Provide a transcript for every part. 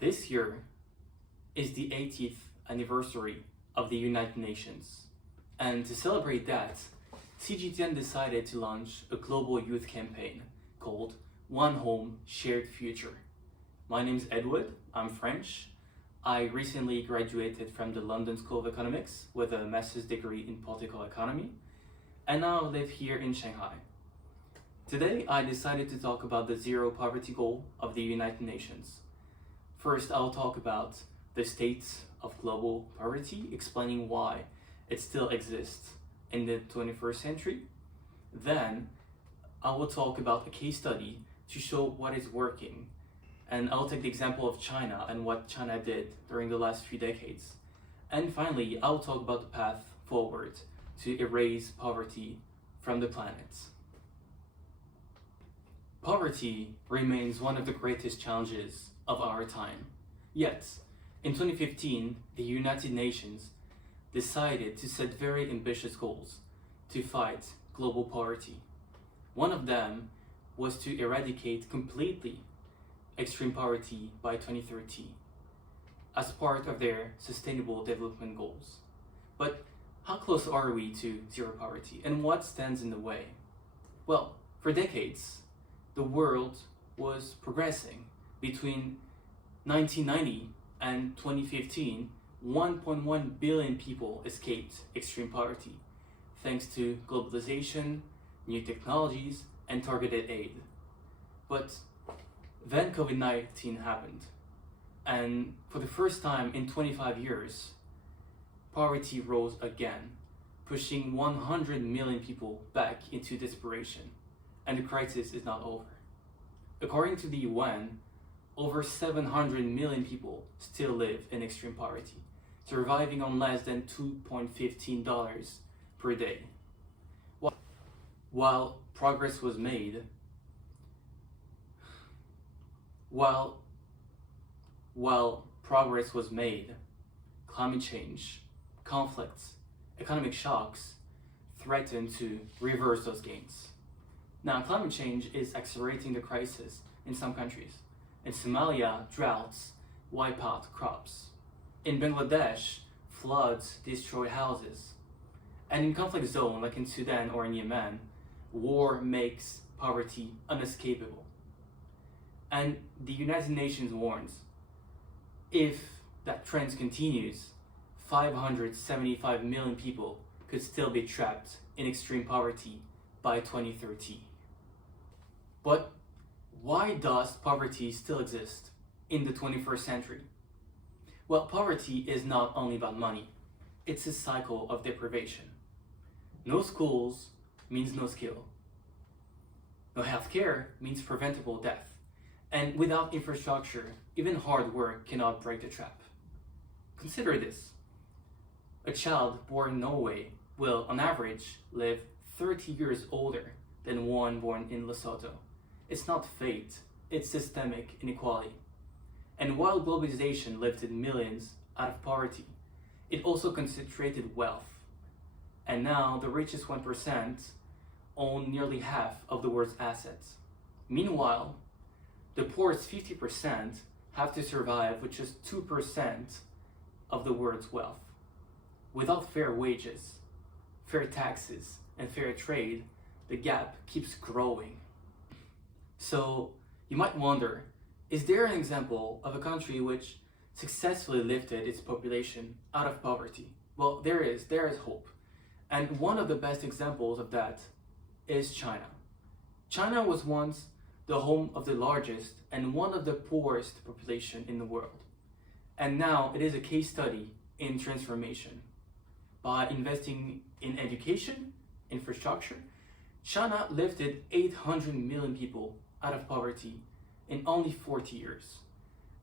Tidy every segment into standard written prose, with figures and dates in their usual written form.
This year is the 80th anniversary of the United Nations, and to celebrate that, CGTN decided to launch a global youth campaign called One Home, Shared Future. My name is Edward, I'm French. I recently graduated from the London School of Economics with a master's degree in political economy, and now live here in Shanghai. Today, I decided to talk about the zero poverty goal of the United Nations. First, I'll talk about the state of global poverty, explaining why it still exists in the 21st century. Then, I will talk about a case study to show what is working. And I'll take the example of China and what China did during the last few decades. And finally, I'll talk about the path forward to erase poverty from the planet. Poverty remains one of the greatest challenges of our time. Yet, in 2015, the United Nations decided to set very ambitious goals to fight global poverty. One of them was to eradicate completely extreme poverty by 2030 as part of their sustainable development goals. But how close are we to zero poverty, and what stands in the way? Well, for decades, the world was progressing. Between 1990 and 2015, 1.1 billion people escaped extreme poverty thanks to globalization, new technologies, and targeted aid. But then COVID-19 happened, and for the first time in 25 years, poverty rose again, pushing 100 million people back into desperation, and the crisis is not over. According to the UN, over 700 million people still live in extreme poverty, surviving on less than $2.15 per day. While progress was made, climate change, conflicts, economic shocks threaten to reverse those gains. Now, climate change is accelerating the crisis in some countries. In Somalia, droughts wipe out crops. In Bangladesh, floods destroy houses. And in conflict zones like in Sudan or in Yemen, war makes poverty unescapable. And the United Nations warns, if that trend continues, 575 million people could still be trapped in extreme poverty by 2030. But why does poverty still exist in the 21st century? Well, poverty is not only about money, it's a cycle of deprivation. No schools means no skill. No healthcare means preventable death. And without infrastructure, even hard work cannot break the trap. Consider this. A child born in Norway will, on average, live 30 years older than one born in Lesotho. It's not fate, it's systemic inequality. And while globalization lifted millions out of poverty, it also concentrated wealth. And now the richest 1% own nearly half of the world's assets. Meanwhile, the poorest 50% have to survive with just 2% of the world's wealth. Without fair wages, fair taxes, and fair trade, the gap keeps growing. So you might wonder, is there an example of a country which successfully lifted its population out of poverty? Well, there is hope. And one of the best examples of that is China. China was once the home of the largest and one of the poorest population in the world. And now it is a case study in transformation. By investing in education, infrastructure, China lifted 800 million people out of poverty in only 40 years.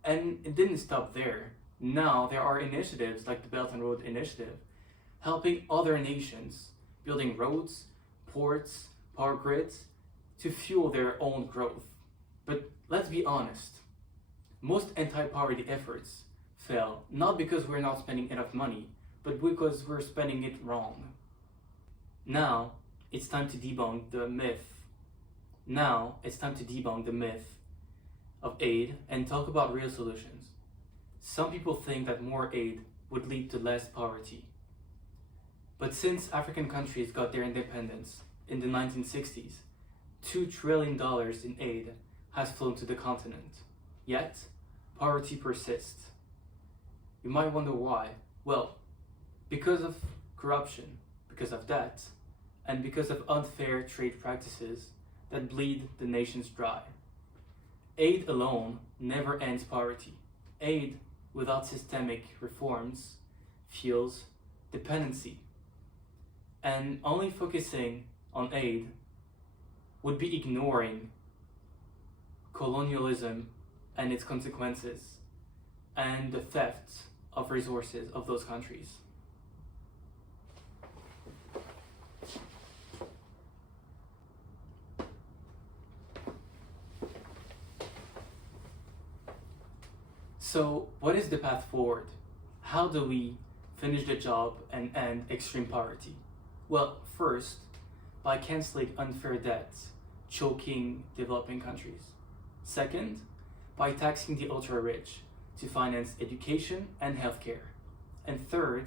And it didn't stop there. Now there are initiatives like the Belt and Road Initiative helping other nations building roads, ports, power grids to fuel their own growth. But let's be honest, most anti-poverty efforts fail not because we're not spending enough money, but because we're spending it wrong. Now it's time to debunk the myth. Now it's time to debunk the myth of aid and talk about real solutions. some people think that more aid would lead to less poverty. But since African countries got their independence in the 1960s, $2 trillion in aid has flown to the continent. Yet, poverty persists. You might wonder why. Well, because of corruption, because of debt, and because of unfair trade practices that bleed the nations dry. Aid alone never ends poverty. Aid without systemic reforms fuels dependency. And only focusing on aid would be ignoring colonialism and its consequences and the theft of resources of those countries. So, what is the path forward? How do we finish the job and end extreme poverty? Well, first, by canceling unfair debts, choking developing countries. Second, by taxing the ultra-rich to finance education and healthcare. And third,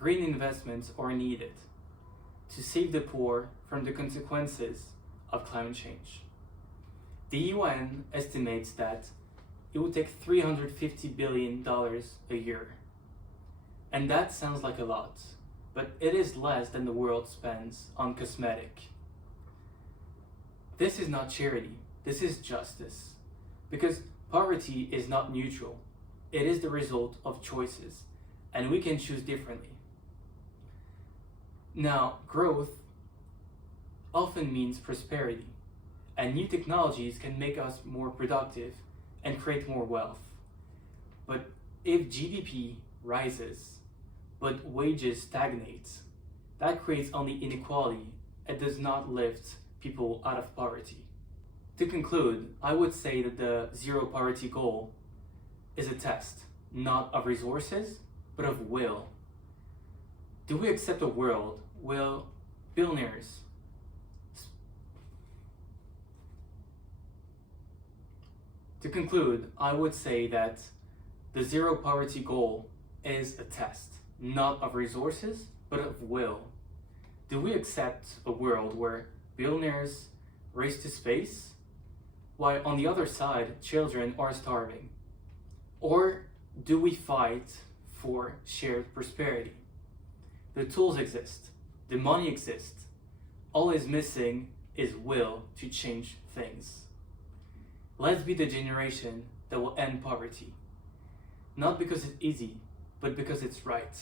green investments are needed to save the poor from the consequences of climate change. The UN estimates that it would take $350 billion a year. And that sounds like a lot, but it is less than the world spends on cosmetic. This is not charity, this is justice. Because poverty is not neutral, it is the result of choices, and we can choose differently. Now, growth often means prosperity, and new technologies can make us more productive and create more wealth. But if GDP rises, but wages stagnate, that creates only inequality and does not lift people out of poverty. To conclude, I would say that the zero poverty goal is a test, not of resources, but of will. Do we accept a world where billionaires To conclude, I would say that the zero poverty goal is a test, not of resources, but of will. Do we accept a world where billionaires race to space, while on the other side, children are starving? Or do we fight for shared prosperity? The tools exist, the money exists. All is missing is will to change things. Let's be the generation that will end poverty. Not because it's easy, but because it's right.